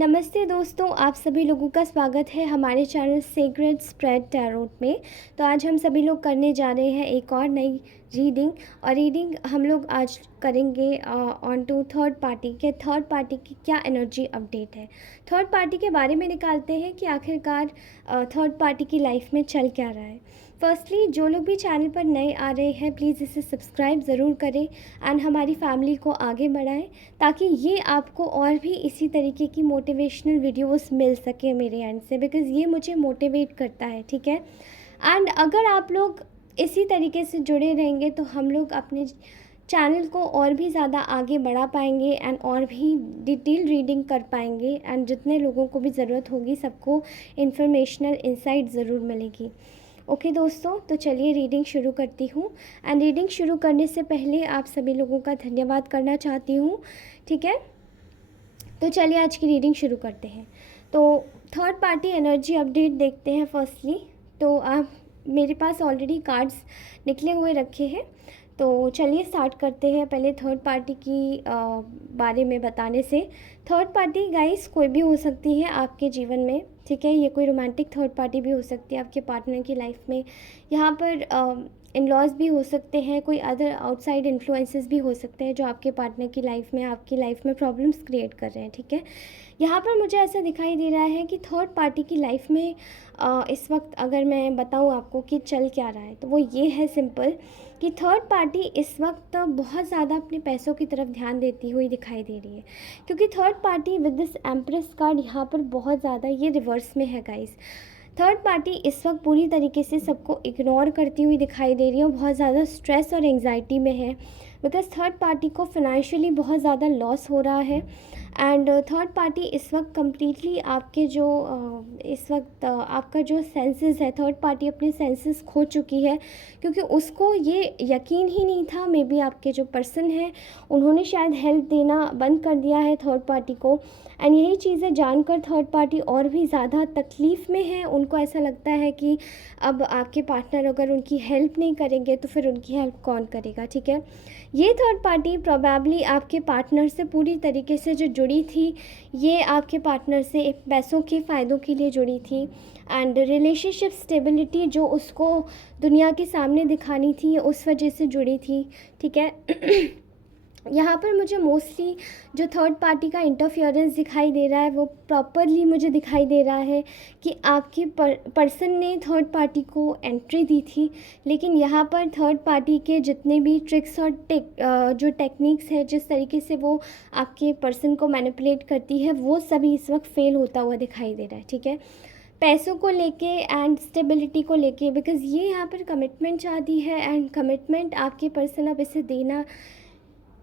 नमस्ते दोस्तों, आप सभी लोगों का स्वागत है हमारे चैनल सीक्रेट स्प्रेड टैरोट में। तो आज हम सभी लोग करने जा रहे हैं एक और नई रीडिंग। और रीडिंग हम लोग आज करेंगे ऑन टू थर्ड पार्टी की क्या एनर्जी अपडेट है। थर्ड पार्टी के बारे में निकालते हैं कि आखिरकार थर्ड पार्टी की लाइफ में चल क्या रहा है। फर्स्टली जो लोग भी चैनल पर नए आ रहे हैं प्लीज़ इसे सब्सक्राइब ज़रूर करें एंड हमारी फैमिली को आगे बढ़ाएं ताकि ये आपको और भी इसी तरीके की मोटिवेशनल वीडियोस मिल सके मेरे एंड से, बिकॉज़ ये मुझे मोटिवेट करता है। ठीक है। एंड अगर आप लोग इसी तरीके से जुड़े रहेंगे तो हम लोग अपने चैनल को और भी ज़्यादा आगे बढ़ा पाएंगे एंड और भी डिटेल रीडिंग कर पाएंगे एंड जितने लोगों को भी ज़रूरत होगी सबको इन्फॉर्मेशनल इंसाइट ज़रूर मिलेगी। ओके दोस्तों, तो चलिए रीडिंग शुरू करती हूँ। एंड रीडिंग शुरू करने से पहले आप सभी लोगों का धन्यवाद करना चाहती हूँ। ठीक है, तो चलिए आज की रीडिंग शुरू करते हैं। तो थर्ड पार्टी एनर्जी अपडेट देखते हैं। फर्स्टली तो आप मेरे पास ऑलरेडी कार्ड्स निकले हुए रखे हैं, तो चलिए स्टार्ट करते हैं पहले थर्ड पार्टी की बारे में बताने से। थर्ड पार्टी गाइस कोई भी हो सकती है आपके जीवन में। ठीक है, ये कोई रोमांटिक थर्ड पार्टी भी हो सकती है आपके पार्टनर की लाइफ में। यहाँ पर इन लॉज भी हो सकते हैं, कोई अदर आउटसाइड इन्फ्लुएंसेस भी हो सकते हैं जो आपके पार्टनर की लाइफ में आपकी लाइफ में प्रॉब्लम्स क्रिएट कर रहे हैं। ठीक है, यहाँ पर मुझे ऐसा दिखाई दे रहा है कि थर्ड पार्टी की लाइफ में इस वक्त अगर मैं बताऊँ आपको कि चल क्या रहा है तो वो ये है सिंपल कि थर्ड पार्टी इस वक्त बहुत ज़्यादा अपने पैसों की तरफ ध्यान देती हुई दिखाई दे रही है, क्योंकि third party with this empress card यहाँ पर बहुत ज़्यादा ये रिवर्स में है गाइस। थर्ड पार्टी इस वक्त पूरी तरीके से सबको इग्नोर करती हुई दिखाई दे रही है और बहुत ज़्यादा स्ट्रेस और एंग्जाइटी में है, बिकॉज थर्ड पार्टी को फाइनेंशियली बहुत ज़्यादा लॉस हो रहा है। एंड थर्ड पार्टी इस वक्त कम्प्लीटली आपके जो इस वक्त आपका जो सेंसेस है, थर्ड पार्टी अपने सेंसेस खो चुकी है, क्योंकि उसको ये यकीन ही नहीं था। मे बी आपके जो पर्सन है उन्होंने शायद हेल्प देना बंद कर दिया है थर्ड पार्टी को। एंड यही चीज़ें जानकर थर्ड पार्टी और भी ज़्यादा तकलीफ़ में है। उनको ऐसा लगता है कि अब आपके पार्टनर अगर उनकी हेल्प नहीं करेंगे तो फिर उनकी हेल्प कौन करेगा। ठीक है, ये थर्ड पार्टी प्रोबेबली आपके पार्टनर से पूरी तरीके से जो जुड़ी थी, ये आपके पार्टनर से पैसों के फ़ायदों के लिए जुड़ी थी एंड रिलेशनशिप स्टेबिलिटी जो उसको दुनिया के सामने दिखानी थी उस वजह से जुड़ी थी। ठीक है यहाँ पर मुझे मोस्टली जो थर्ड पार्टी का इंटरफियरेंस दिखाई दे रहा है वो प्रॉपरली मुझे दिखाई दे रहा है कि आपके पर्सन ने थर्ड पार्टी को एंट्री दी थी, लेकिन यहाँ पर थर्ड पार्टी के जितने भी ट्रिक्स और जो टेक्निक्स है, जिस तरीके से वो आपके पर्सन को मैनिपुलेट करती है, वो सभी इस वक्त फेल होता हुआ दिखाई दे रहा है। ठीक है, पैसों को लेके एंड स्टेबिलिटी को लेके, बिकॉज़ ये यहाँ पर कमिटमेंट चाहती है एंड कमिटमेंट आपके पर्सन अब इसे देना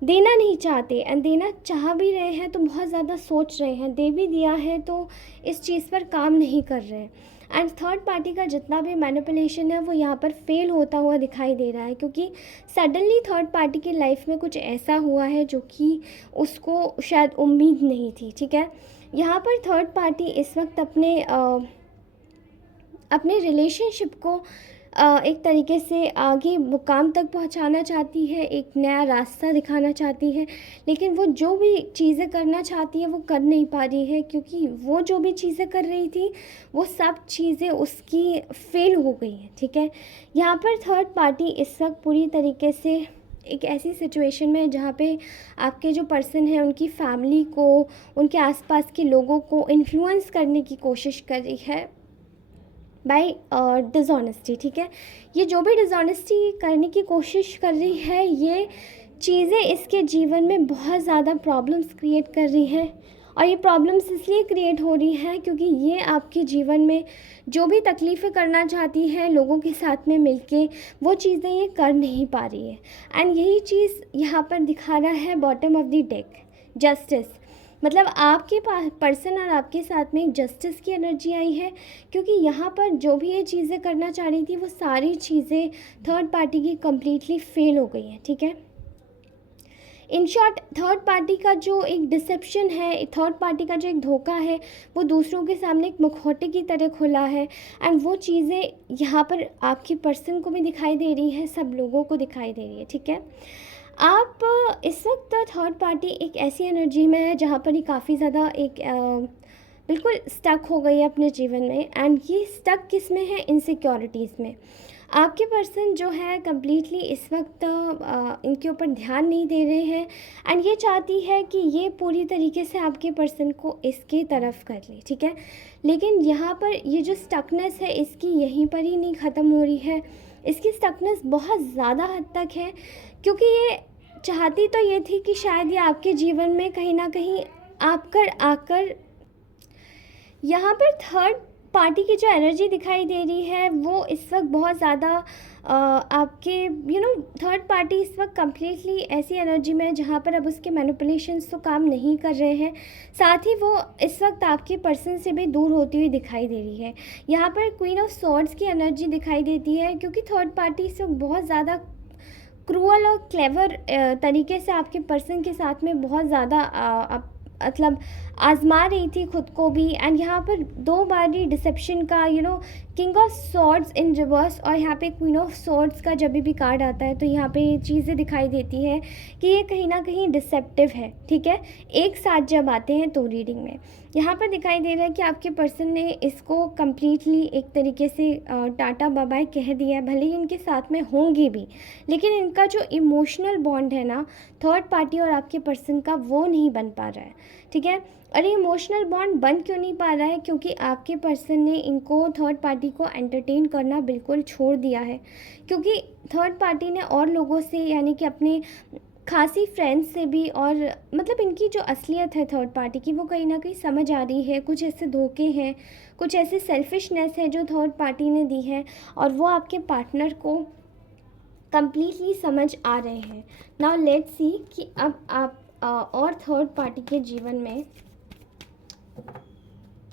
नहीं चाहते एंड देना चाह भी रहे हैं तो बहुत ज़्यादा सोच रहे हैं। दे भी दिया है तो इस चीज़ पर काम नहीं कर रहे हैं। एंड थर्ड पार्टी का जितना भी मैनिपुलेशन है वो यहाँ पर फेल होता हुआ दिखाई दे रहा है, क्योंकि सडनली थर्ड पार्टी की लाइफ में कुछ ऐसा हुआ है जो कि उसको शायद उम्मीद नहीं थी। ठीक है, यहाँ पर थर्ड पार्टी इस वक्त अपने रिलेशनशिप को एक तरीके से आगे मुकाम तक पहुंचाना चाहती है, एक नया रास्ता दिखाना चाहती है, लेकिन वो जो भी चीज़ें करना चाहती है वो कर नहीं पा रही है, क्योंकि वो जो भी चीज़ें कर रही थी वो सब चीज़ें उसकी फेल हो गई हैं। ठीक है, यहाँ पर थर्ड पार्टी इस वक्त पूरी तरीके से एक ऐसी सिचुएशन में है जहाँ पे आपके जो पर्सन है उनकी फैमिली को, उनके आसपास के लोगों को इन्फ्लुएंस करने की कोशिश कर रही है बाय डिज़ॉनेस्टी। ठीक है, ये जो भी डिज़ॉनेस्टी करने की कोशिश कर रही है, ये चीज़ें इसके जीवन में बहुत ज़्यादा प्रॉब्लम्स क्रिएट कर रही हैं। और ये प्रॉब्लम्स इसलिए क्रिएट हो रही हैं क्योंकि ये आपके जीवन में जो भी तकलीफ़ें करना चाहती है लोगों के साथ में मिलके, वो चीज़ें ये कर नहीं पा रही है। एंड यही चीज़ यहाँ पर दिखा रहा है bottom of the deck, justice. मतलब आपके पास पर्सन और आपके साथ में एक जस्टिस की एनर्जी आई है, क्योंकि यहाँ पर जो भी ये चीज़ें करना चाह रही थी वो सारी चीज़ें थर्ड पार्टी की कम्प्लीटली फेल हो गई हैं। ठीक है, इन शॉर्ट थर्ड पार्टी का जो एक डिसेप्शन है, थर्ड पार्टी का जो एक धोखा है, वो दूसरों के सामने एक मुखौटे की तरह खुला है। एंड वो चीज़ें यहाँ पर आपके पर्सन को भी दिखाई दे रही हैं, सब लोगों को दिखाई दे रही है। ठीक है, आप इस वक्त थर्ड पार्टी एक ऐसी एनर्जी में है जहाँ पर ये काफ़ी ज़्यादा एक बिल्कुल स्टक हो गई है अपने जीवन में, एंड ये स्टक किस में है? इनसिक्योरिटीज़ में। आपके पर्सन जो है कंप्लीटली इस वक्त इनके ऊपर ध्यान नहीं दे रहे हैं, एंड ये चाहती है कि ये पूरी तरीके से आपके पर्सन को इसके तरफ कर ले, ठीक है। लेकिन यहाँ पर ये जो स्टकनेस है इसकी यहीं पर ही नहीं ख़त्म हो रही है, इसकी स्टकनेस बहुत ज़्यादा हद तक है, क्योंकि ये चाहती तो ये थी कि शायद ये आपके जीवन में कहीं ना कहीं आकर आकर यहाँ पर थर्ड पार्टी की जो एनर्जी दिखाई दे रही है वो इस वक्त बहुत ज़्यादा आपके थर्ड पार्टी इस वक्त कम्प्लीटली ऐसी एनर्जी में है जहाँ पर अब उसके मैनिपुलेशंस तो काम नहीं कर रहे हैं, साथ ही वो इस वक्त आपके पर्सन से भी दूर होती हुई दिखाई दे रही है। यहाँ पर क्वीन ऑफ सॉर्ड्स की एनर्जी दिखाई देती है, क्योंकि थर्ड पार्टी इस वक्त बहुत ज़्यादा क्रूअल और क्लेवर तरीके से आपके पर्सन के साथ में बहुत ज़्यादा मतलब आजमा रही थी खुद को भी। एंड यहाँ पर दो बारी डिसेप्शन का king of swords in reverse और यहाँ पे क्वीन ऑफ सॉर्ड्स का जब भी कार्ड आता है तो यहाँ पे ये चीज़ें दिखाई देती है कि ये कहीं ना कहीं डिसेप्टिव है, ठीक है। एक साथ जब आते हैं तो रीडिंग में यहाँ पर दिखाई दे रहा है कि आपके पर्सन ने इसको कम्प्लीटली एक तरीके से टाटा बाय बाय कह दिया है, भले ही इनके साथ में होंगी भी, लेकिन इनका जो इमोशनल बॉन्ड है ना थर्ड पार्टी और आपके पर्सन का, वो नहीं बन पा रहा है, ठीक है। और ये इमोशनल बॉन्ड बन क्यों नहीं पा रहा है? क्योंकि आपके पर्सन ने इनको थर्ड पार्टी को एंटरटेन करना बिल्कुल छोड़ दिया है, क्योंकि थर्ड पार्टी ने और लोगों से यानी कि अपने खासी फ्रेंड्स से भी, और मतलब इनकी जो असलियत है थर्ड पार्टी की वो कहीं ना कहीं समझ आ रही है। कुछ ऐसे धोखे हैं, कुछ ऐसे सेल्फिशनेस है जो थर्ड पार्टी ने दी है और वो आपके पार्टनर को कम्प्लीटली समझ आ रहे हैं। नाउ लेट्स सी कि अब आप और थर्ड पार्टी के जीवन में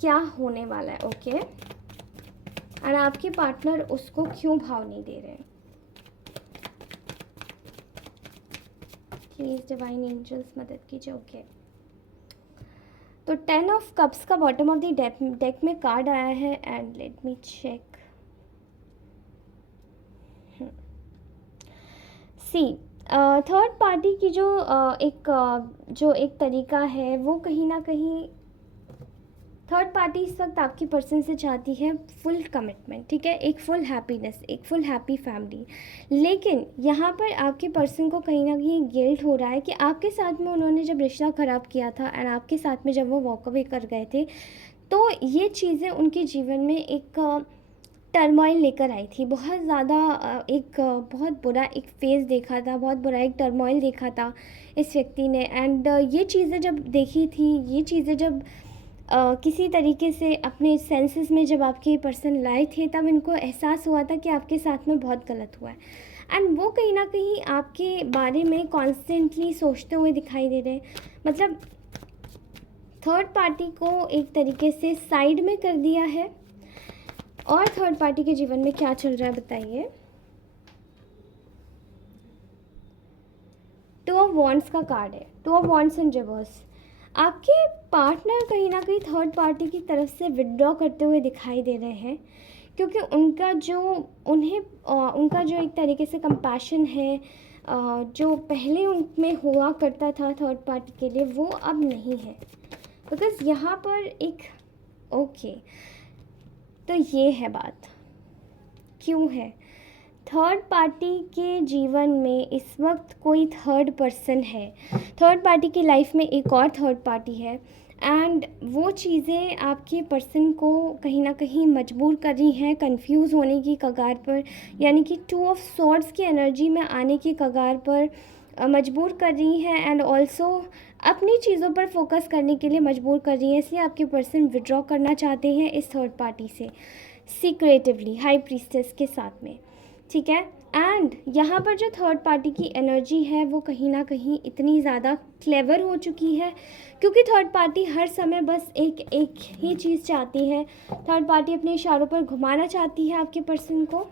क्या होने वाला है, ओके। और आपके पार्टनर उसको क्यों भाव नहीं दे रहे हैं? प्लीज़ डिवाइन एंजल्स मदद कीजिए, ओके। तो 10 ऑफ कप्स का बॉटम ऑफ द डेक में कार्ड आया है, and let me check. See third party की जो एक तरीका है वो कहीं ना कहीं थर्ड पार्टी इस वक्त आपकी पर्सन से चाहती है फुल कमिटमेंट, ठीक है, एक फुल हैप्पीनेस, एक फुल हैप्पी फैमिली। लेकिन यहाँ पर आपके पर्सन को कहीं ना कहीं गिल्ट हो रहा है कि आपके साथ में उन्होंने जब रिश्ता ख़राब किया था एंड आपके साथ में जब वो वॉक अवे कर गए थे तो ये चीज़ें उनके जीवन में एक टर्मोइल लेकर आई थी। बहुत ज़्यादा बहुत बुरा एक फेज़ देखा था, बहुत बुरा एक टर्मोइल देखा था इस व्यक्ति ने। एंड ये चीज़ें जब देखी थी, ये चीज़ें जब किसी तरीके से अपने सेंसेस में जब आपके पर्सन लाए थे तब इनको एहसास हुआ था कि आपके साथ में बहुत गलत हुआ है। एंड वो कहीं ना कहीं आपके बारे में कॉन्स्टेंटली सोचते हुए दिखाई दे रहे हैं। मतलब थर्ड पार्टी को एक तरीके से साइड में कर दिया है। और थर्ड पार्टी के जीवन में क्या चल रहा है बताइए। टू ऑफ वॉन्ड्स का कार्ड है, two of wands in reverse. आपके पार्टनर कहीं ना कहीं थर्ड पार्टी की तरफ से विड्रॉ करते हुए दिखाई दे रहे हैं, क्योंकि उनका जो एक तरीके से कंपैशन है जो पहले उनमें हुआ करता था थर्ड पार्टी के लिए, वो अब नहीं है। बिकॉज़ यहाँ पर एक ओके तो ये है बात, क्यों है थर्ड पार्टी के जीवन में इस वक्त कोई थर्ड पर्सन है, थर्ड पार्टी की लाइफ में एक और थर्ड पार्टी है, एंड वो चीज़ें आपके पर्सन को कहीं ना कहीं मजबूर कर रही हैं कंफ्यूज होने की कगार पर, यानी कि टू ऑफ सॉर्ड्स की एनर्जी में आने की कगार पर मजबूर कर रही हैं, एंड ऑल्सो अपनी चीज़ों पर फोकस करने के लिए मजबूर कर रही है। इसलिए आपके पर्सन विड्रॉ करना चाहते हैं इस थर्ड पार्टी से सीक्रेटिवली, हाई प्रीस्टेस के साथ में, ठीक है। एंड यहाँ पर जो थर्ड पार्टी की एनर्जी है वो कहीं ना कहीं इतनी ज़्यादा क्लेवर हो चुकी है, क्योंकि थर्ड पार्टी हर समय बस एक ही चीज़ चाहती है। थर्ड पार्टी अपने इशारों पर घुमाना चाहती है आपके पर्सन को।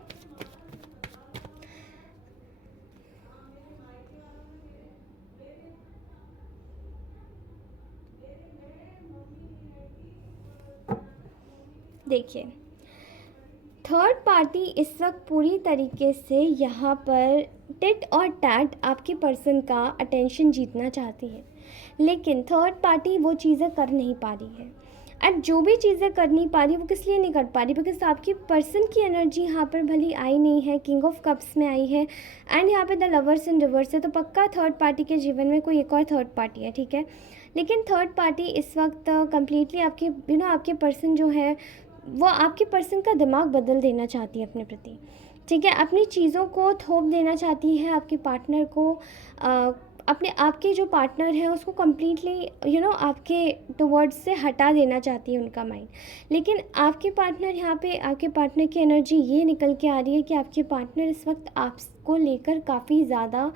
देखिए थर्ड पार्टी इस वक्त पूरी तरीके से यहाँ पर टिट और टैट आपके पर्सन का अटेंशन जीतना चाहती है, लेकिन थर्ड पार्टी वो चीज़ें कर नहीं पा रही है। एंड जो भी चीज़ें कर नहीं पा रही वो किस लिए नहीं कर पा रही, बिकॉज आपकी पर्सन की एनर्जी यहाँ पर भली आई नहीं है, किंग ऑफ कप्स में आई है एंड यहाँ पे द लवर्स इन रिवर्स है। तो पक्का थर्ड पार्टी के जीवन में कोई एक और थर्ड पार्टी है, ठीक है। लेकिन थर्ड पार्टी इस वक्त कंप्लीटली आपके आपके पर्सन जो है वो आपके पर्सन का दिमाग बदल देना चाहती है अपने प्रति, ठीक है। अपनी चीज़ों को थोप देना चाहती है आपके पार्टनर को, अपने आपके जो पार्टनर है उसको कम्प्लीटली आपके टुवर्ड्स से हटा देना चाहती है उनका माइंड। लेकिन आपके पार्टनर यहाँ पे आपके पार्टनर की एनर्जी ये निकल के आ रही है कि आपके पार्टनर इस वक्त आपको लेकर काफ़ी ज़्यादा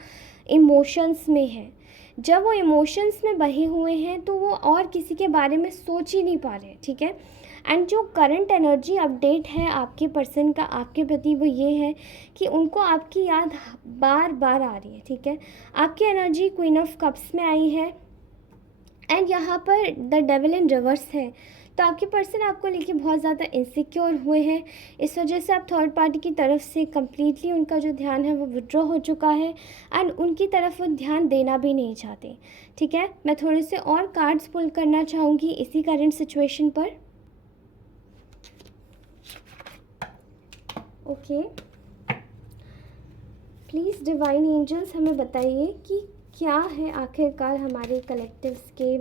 इमोशंस में है। जब वो इमोशंस में बहे हुए हैं तो वो और किसी के बारे में सोच ही नहीं पा रहे, ठीक है। एंड जो करंट एनर्जी अपडेट है आपके पर्सन का आपके प्रति वो ये है कि उनको आपकी याद बार बार आ रही है, ठीक है। आपकी एनर्जी क्वीन ऑफ कप्स में आई है एंड यहाँ पर द डेविल इन रिवर्स है। तो आपके पर्सन आपको लेके बहुत ज़्यादा इनसिक्योर हुए हैं। इस वजह से आप थर्ड पार्टी की तरफ से कम्प्लीटली उनका जो ध्यान है वो विड्रॉ हो चुका है एंड उनकी तरफ वो ध्यान देना भी नहीं चाहते, ठीक है। मैं थोड़े से और कार्ड्स पुल करना चाहूँगी इसी करंट सिचुएशन पर। ओके, प्लीज़ डिवाइन एंजल्स हमें बताइए कि क्या है आखिरकार हमारे कलेक्टिव्स के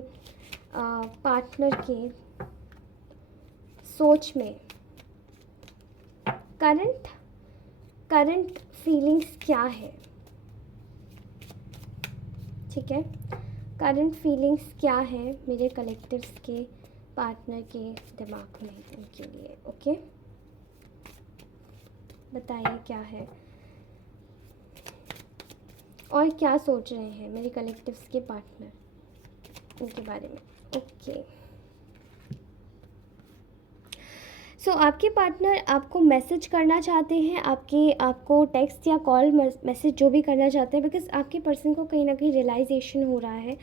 पार्टनर के सोच में करंट फीलिंग्स क्या है, ठीक है। करंट फीलिंग्स क्या है मेरे कलेक्टिव्स के पार्टनर के दिमाग में उनके लिए। ओके, बताइए क्या है और क्या सोच रहे हैं मेरे कलेक्टिव्स के पार्टनर उनके बारे में। ओके, सो आपके पार्टनर आपको मैसेज करना चाहते हैं, आपको टेक्स्ट या कॉल मैसेज जो भी करना चाहते हैं, बिकॉज आपके पर्सन को कहीं ना कहीं रियलाइजेशन हो रहा है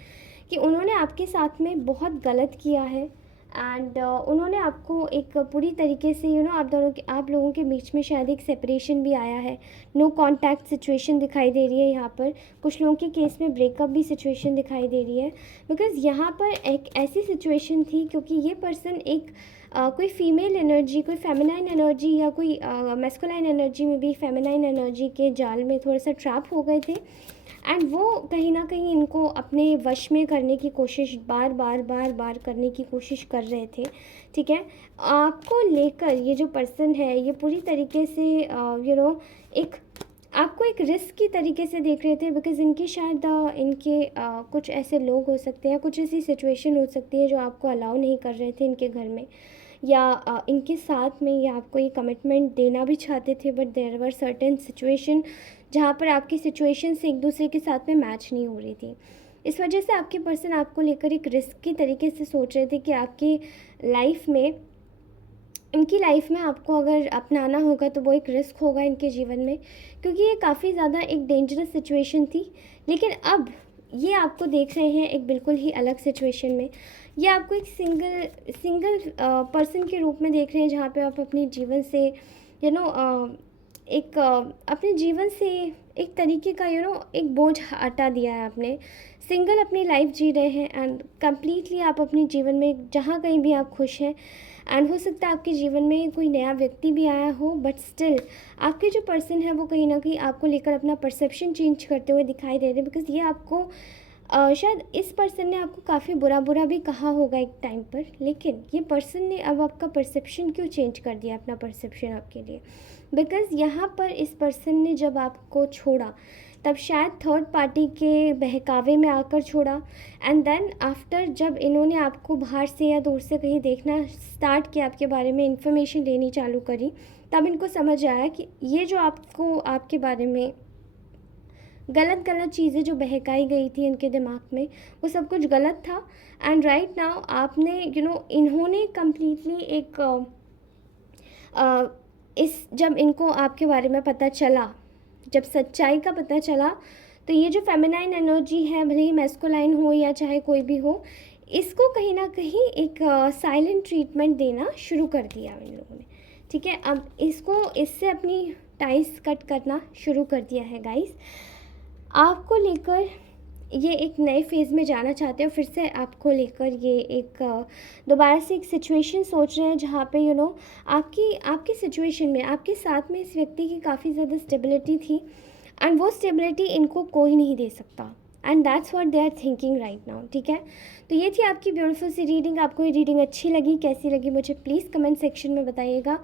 कि उन्होंने आपके साथ में बहुत गलत किया है एंड उन्होंने आपको एक पूरी तरीके से आप लोगों के बीच में शायद एक सेपरेशन भी आया है। नो कांटेक्ट सिचुएशन दिखाई दे रही है यहाँ पर। कुछ लोगों के केस में ब्रेकअप भी सिचुएशन दिखाई दे रही है, बिकॉज़ यहाँ पर एक ऐसी सिचुएशन थी क्योंकि ये पर्सन एक कोई फीमेल एनर्जी, कोई फेमिनाइन एनर्जी या कोई मैस्कुलाइन एनर्जी में भी फेमिनाइन एनर्जी के जाल में थोड़ा सा ट्रैप हो गए थे एंड वो कहीं ना कहीं इनको अपने वश में करने की कोशिश बार बार करने की कोशिश कर रहे थे, ठीक है। आपको लेकर ये जो पर्सन है ये पूरी तरीके से एक आपको एक रिस्क की तरीके से देख रहे थे, बिकॉज़ इनकी शायद इनके कुछ ऐसे लोग हो सकते हैं, कुछ ऐसी सिचुएशन हो सकती है जो आपको अलाउ नहीं कर रहे थे इनके घर में या इनके साथ में, या आपको ये कमिटमेंट देना भी चाहते थे, but there were certain situation जहाँ पर आपकी सिचुएशन से एक दूसरे के साथ में मैच नहीं हो रही थी। इस वजह से आपके पर्सन आपको लेकर एक रिस्क की तरीके से सोच रहे थे कि आपकी लाइफ में, इनकी लाइफ में आपको अगर अपनाना होगा तो वो एक रिस्क होगा इनके जीवन में, क्योंकि ये काफ़ी ज़्यादा एक डेंजरस सिचुएशन थी। लेकिन अब ये आपको देख रहे हैं एक बिल्कुल ही अलग सिचुएशन में। ये आपको एक सिंगल पर्सन के रूप में देख रहे हैं, जहाँ पे आप अपने जीवन से अपने जीवन से एक तरीके का एक बोझ हटा दिया है आपने। सिंगल अपनी लाइफ जी रहे हैं एंड कम्प्लीटली आप अपने जीवन में जहाँ कहीं भी आप खुश हैं। एंड हो सकता है आपके जीवन में कोई नया व्यक्ति भी आया हो, बट स्टिल आपके जो पर्सन है वो कहीं ना कहीं आपको लेकर अपना परसेप्शन चेंज करते हुए दिखाई दे रहे हैं, बिकॉज ये आपको शायद इस पर्सन ने आपको काफ़ी बुरा भी कहा होगा एक टाइम पर, लेकिन ये पर्सन ने अब आपका परसेप्शन क्यों चेंज कर दिया, अपना परसेप्शन आपके लिए। बिकॉज़ यहाँ पर इस पर्सन ने जब आपको छोड़ा तब शायद थर्ड पार्टी के बहकावे में आकर छोड़ा, एंड देन आफ्टर जब इन्होंने आपको बाहर से या दूर से कहीं देखना स्टार्ट किया, आपके बारे में इंफॉर्मेशन लेनी चालू करी, तब इनको समझ आया कि ये जो आपको आपके बारे में गलत चीज़ें जो बहकाई गई थी इनके दिमाग में वो सब कुछ गलत था। एंड राइट नाउ आपने इन्होंने कम्प्लीटली एक जब इनको आपके बारे में पता चला, जब सच्चाई का पता चला, तो ये जो फेमिनाइन एनर्जी है, भले ही मैस्कुलाइन हो या चाहे कोई भी हो, इसको कहीं ना कहीं एक साइलेंट ट्रीटमेंट देना शुरू कर दिया इन लोगों ने, ठीक है। अब इससे अपनी टाइस कट करना शुरू कर दिया है गाइस। आपको लेकर ये एक नए फ़ेज़ में जाना चाहते हो, फिर से आपको लेकर ये एक दोबारा से एक सिचुएशन सोच रहे हैं जहाँ पे आपकी आपकी सिचुएशन में आपके साथ में इस व्यक्ति की काफ़ी ज़्यादा स्टेबिलिटी थी एंड वो स्टेबिलिटी इनको कोई नहीं दे सकता and that's what they are thinking right now. ठीक है, तो ये थी आपकी ब्यूटीफुल सी रीडिंग। आपको ये रीडिंग अच्छी लगी, कैसी लगी, मुझे प्लीज़ कमेंट सेक्शन में बताइएगा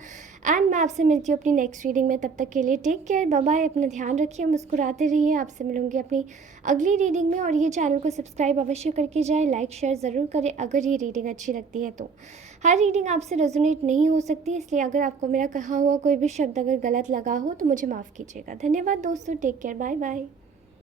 एंड मैं आपसे मिलती हूँ अपनी नेक्स्ट रीडिंग में। तब तक के लिए टेक केयर, बाय बाय, अपना ध्यान रखिए, मुस्कुराते रहिए। आपसे मिलूंगी अपनी अगली रीडिंग में, और ये चैनल को सब्सक्राइब अवश्य करके जाए, लाइक शेयर ज़रूर करें अगर ये रीडिंग अच्छी लगती है तो। हर रीडिंग आपसे रेजोनेट नहीं हो सकती, इसलिए अगर आपको मेरा कहा हुआ कोई भी शब्द अगर गलत लगा हो तो मुझे माफ़ कीजिएगा। धन्यवाद दोस्तों, टेक केयर, बाय बाय।